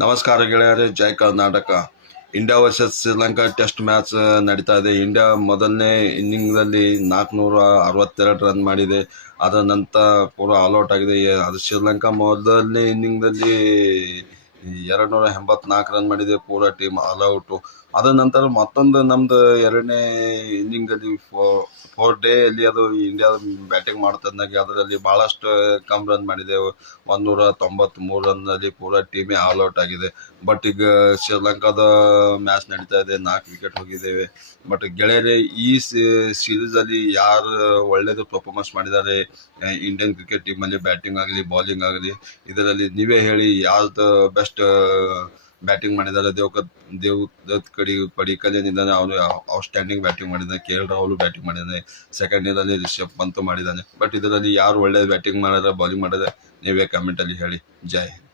ನಮಸ್ಕಾರ ಗೆಳೆಯರೇ, ಜೈ Karnataka. India versus Sri Lanka test match ನಡೀತಾ ಇದೆ. ಇಂಡಿಯಾ ಮೊದಲನೇ ಇನ್ನಿಂಗ್ನಲ್ಲಿ 462 ರನ್ ಮಾಡಿದೆ. ಅದರ ನಂತರ ಪೂರ ಆಲ್ಔಟ್ ಆಗಿದೆ. ಅದು ಶ್ರೀಲಂಕಾ ಮೊದಲನೇ ಇನ್ನಿಂಗ್ನಲ್ಲಿ 284 ರನ್ ಮಾಡಿದೆ. ಪೂರ ಟೀಮ್ ಆಲ್ಔಟು. ಅದರ ನಂತರ ಮತ್ತೊಂದು ನಮ್ದು ಎರಡನೇ ಇನ್ನಿಂಗಲ್ಲಿ ಫೋರ್ ಡೇ ಅಲ್ಲಿ ಅದು ಇಂಡಿಯಾ ಬ್ಯಾಟಿಂಗ್ ಮಾಡ್ತಂದಾಗ ಅದರಲ್ಲಿ ಬಹಳಷ್ಟು ಕಮ್ ರನ್ ಮಾಡಿದೆ. 193 ರನ್ನಲ್ಲಿ ಪೂರ ಟೀಮೇ ಆಲ್ಔಟ್ ಆಗಿದೆ. ಬಟ್ ಈಗ ಶ್ರೀಲಂಕಾದ ಮ್ಯಾಚ್ ನಡೀತಾ ಇದೆ, 4 ವಿಕೆಟ್ ಹೋಗಿದ್ದೇವೆ. ಬಟ್ ಗೆಳೆಯರೆ, ಈ ಸೀರೀಸ್ ಅಲ್ಲಿ ಯಾರು ಒಳ್ಳೇದು ಪರ್ಫಾರ್ಮೆನ್ಸ್ ಮಾಡಿದ್ದಾರೆ ಇಂಡಿಯನ್ ಕ್ರಿಕೆಟ್ ಟೀಮ್ ಅಲ್ಲಿ, ಬ್ಯಾಟಿಂಗ್ ಆಗಲಿ ಬಾಲಿಂಗ್ ಆಗಲಿ, ಇದರಲ್ಲಿ ನೀವೇ ಹೇಳಿ ಯಾವ್ದು ಬೆಸ್ಟ್ ಬ್ಯಾಟಿಂಗ್ ಮಾಡಿದ್ದಾರೆ. ದೇವದತ್ ಪಡಿಕಲ್ ಏನಿದ್ದಾನೆ ಅವನು ಔಟ್ಸ್ಟ್ಯಾಂಡಿಂಗ್ ಬ್ಯಾಟಿಂಗ್ ಮಾಡಿದ್ದಾನೆ. KL ರಾಹುಲ್ ಬ್ಯಾಟಿಂಗ್ ಮಾಡಿದ್ದಾನೆ. ಸೆಕೆಂಡ್ ಇದರಲ್ಲಿ ರಿಷಬ್ ಪಂತ್ ಮಾಡಿದ್ದಾನೆ. ಬಟ್ ಇದರಲ್ಲಿ ಯಾರು ಒಳ್ಳೆ ಬ್ಯಾಟಿಂಗ್ ಮಾಡಿದ್ರೆ ಬಾಲಿಂಗ್ ಮಾಡಿದ್ರೆ ನೀವೇ ಕಮೆಂಟ್ ಅಲ್ಲಿ ಹೇಳಿ. ಜೈ ಹಿಂದ್.